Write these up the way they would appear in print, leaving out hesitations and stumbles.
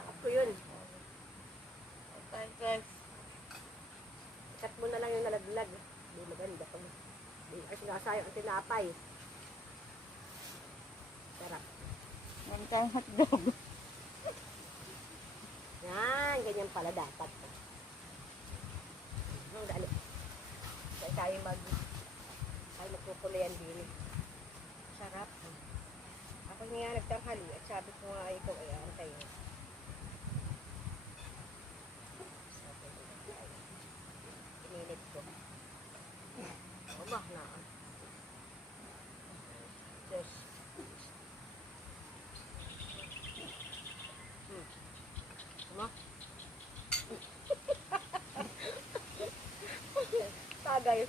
Yakap ko yun. Okay, guys. Cut mo na lang yung nalaglag. Hindi maganda pag hindi kasi nasayang ang tinapay. Sarap. Meron tayong hotdog. Yan, ganyan pala dapat. Ang dali. Kaya tayo magkukulian din. Sarap. Ako nga nagtanghali at sabi ko nga ikaw ay antay. Pinilit ko. Umah na. Yes. Umah. Tagay.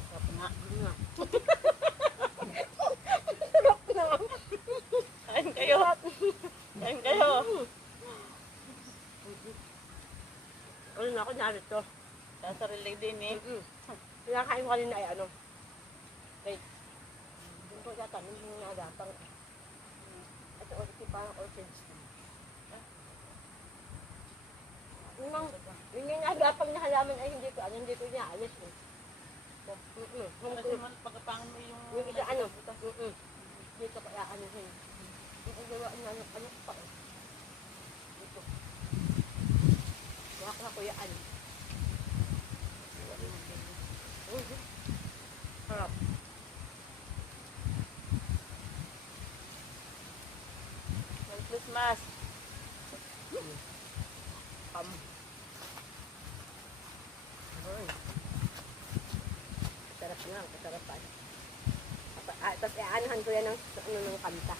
Sarap nga. Sarap na. Kain kayo. Kain kayo. Ano na ako narito? Sasarili din eh. Pinakain ko kanina ay ano. Wait. Doon ko yata, yung nagapang. Ito ulit parang orchids. Yung nagapang na halaman ay hindi ko inaalis eh. Kasi man pagkapangan mo Yung isa ano? Dito kaya ano yun. Yung igawaan na ano pa eh. Dito. Kaya ko yan. Harap. Merry Christmas. Sarap nga, kasarapan. Tapos iaanahan ko yan ng kanta.